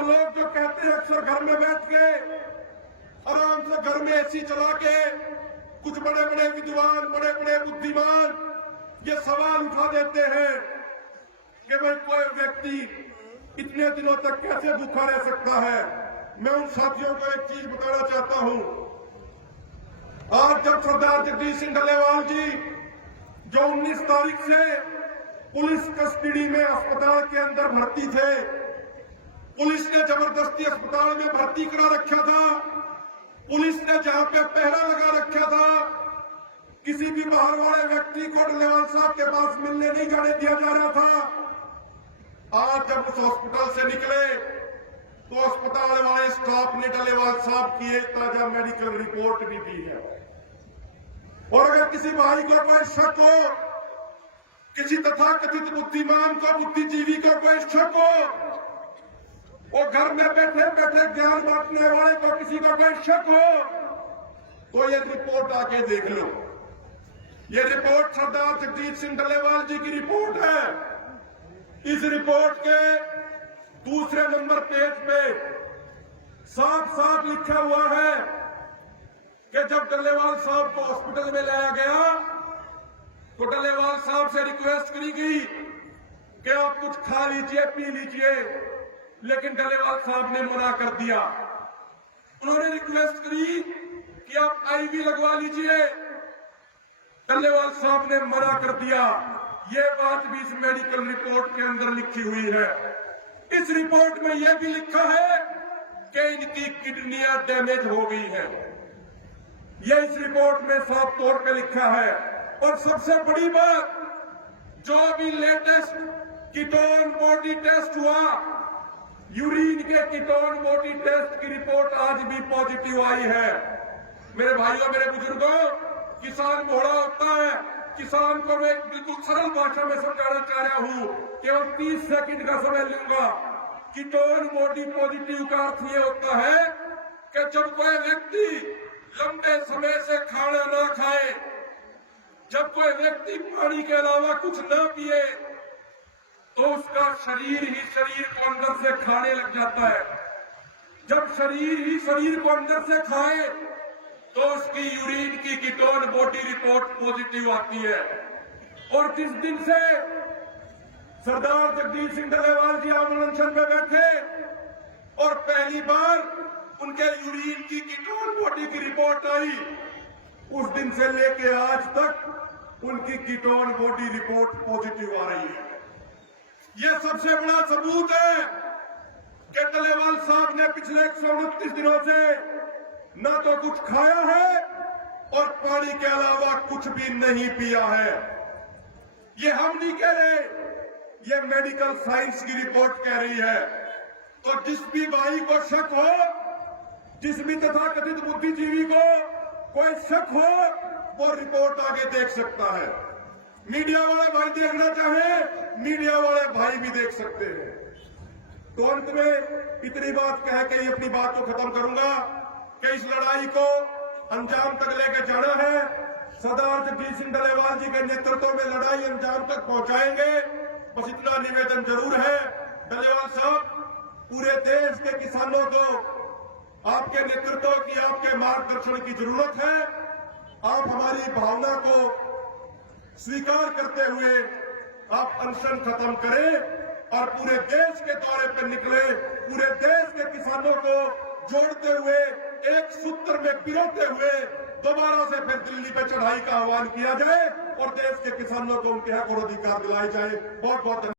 वो लोग जो कहते हैं अक्सर घर में बैठ के आराम से घर में एसी चला के कुछ बड़े बड़े विद्वान, बड़े बड़े बुद्धिमान ये सवाल उठा देते हैं कि भाई कोई व्यक्ति इतने दिनों तक कैसे भूखा रह सकता है। मैं उन साथियों को एक चीज बताना चाहता हूं। आज जब सरदार जगदीश सिंह डल्लेवाल जी जो 19 तारीख से पुलिस कस्टडी में अस्पताल के अंदर भर्ती थे, पुलिस ने जबरदस्ती अस्पताल में भर्ती करा रखा था, पुलिस ने जहां पे पहरा लगा रखा था, किसी भी बाहर वाले व्यक्ति को डल्लेवाल साहब के पास मिलने नहीं जाने दिया जा रहा था। आज जब उस हॉस्पिटल से निकले तो अस्पताल वाले स्टाफ ने डल्लेवाल साहब की एक ताजा मेडिकल रिपोर्ट भी दी है। और अगर किसी भाई को कोई शक हो, किसी तथाकथित बुद्धिमान को, बुद्धिजीवी को कोई शक हो, वो घर में बैठे बैठे ज्ञान बांटने वाले को किसी का कोई शक हो, तो ये रिपोर्ट आके देख लो। ये रिपोर्ट सरदार जगदीश सिंह डल्लेवाल जी की रिपोर्ट है। इस रिपोर्ट के दूसरे नंबर पेज पे साफ साफ लिखा हुआ है कि जब डल्लेवाल साहब को हॉस्पिटल में लाया गया तो डल्लेवाल साहब से रिक्वेस्ट करी गई कि आप कुछ खा लीजिए, पी लीजिए, लेकिन डल्लेवाल साहब ने मना कर दिया। उन्होंने रिक्वेस्ट करी कि आप आईवी लगवा लीजिए, डल्लेवाल साहब ने मना कर दिया। ये बात भी इस मेडिकल रिपोर्ट के अंदर लिखी हुई है। इस रिपोर्ट में यह भी लिखा है कि इनकी किडनियां डैमेज हो गई हैं। यह इस रिपोर्ट में साफ तौर पे लिखा है। और सबसे बड़ी बात, जो भी लेटेस्ट कीटोन बॉडी टेस्ट हुआ, यूरिन के कीटोन बॉडी टेस्ट की रिपोर्ट आज भी पॉजिटिव आई है। मेरे भाइयों, मेरे बुजुर्गों, किसान घोड़ा होता है। किसान को मैं बिल्कुल सरल भाषा में समझाना चाह रहा हूं, केवल 30 सेकंड का समय लूंगा। कीटोन बॉडी पॉजिटिव का अर्थ ये होता है कि जब कोई व्यक्ति लंबे समय से खाना ना खाए, जब कोई व्यक्ति पानी के अलावा कुछ न पिए, तो उसका शरीर ही शरीर को अंदर से खाने लग जाता है। जब शरीर ही शरीर को अंदर से खाए तो उसकी यूरिन की कीटोन बॉडी रिपोर्ट पॉजिटिव आती है। और जिस दिन से सरदार जगदीश सिंह डल्लेवाल जी अनशन में बैठे और पहली बार उनके यूरिन की कीटोन बॉडी की रिपोर्ट आई, उस दिन से लेके आज तक उनकी कीटोन बॉडी रिपोर्ट पॉजिटिव आ रही है। यह सबसे बड़ा सबूत है कि डल्लेवाल साहब ने पिछले 129 दिनों से न तो कुछ खाया है और पानी के अलावा कुछ भी नहीं पिया है। ये हम नहीं कह रहे, ये मेडिकल साइंस की रिपोर्ट कह रही है। तो जिस भी भाई को शक हो, जिस भी तथाकथित बुद्धिजीवी को कोई शक हो, वो रिपोर्ट आगे देख सकता है। मीडिया वाले भाई देखना चाहे, मीडिया वाले भाई भी देख सकते हैं। तो अंत में इतनी बात कह के अपनी बात को खत्म करूंगा कि इस लड़ाई को अंजाम तक लेकर जाना है। सरदार जगदीश सिंह डल्लेवाल जी के नेतृत्व में लड़ाई अंजाम तक पहुंचाएंगे। बस इतना निवेदन जरूर है, डल्लेवाल साहब, पूरे देश के किसानों को आपके नेतृत्व की, आपके मार्गदर्शन की जरूरत है। आप हमारी भावना को स्वीकार करते हुए आप अनशन खत्म करें और पूरे देश के दौरे पर निकले, पूरे देश के किसानों को जोड़ते हुए, एक सूत्र में पिरोते हुए दोबारा से फिर दिल्ली पे चढ़ाई का आह्वान किया जाए और देश के किसानों को उनके हक और अधिकार दिलाए जाए। बहुत बहुत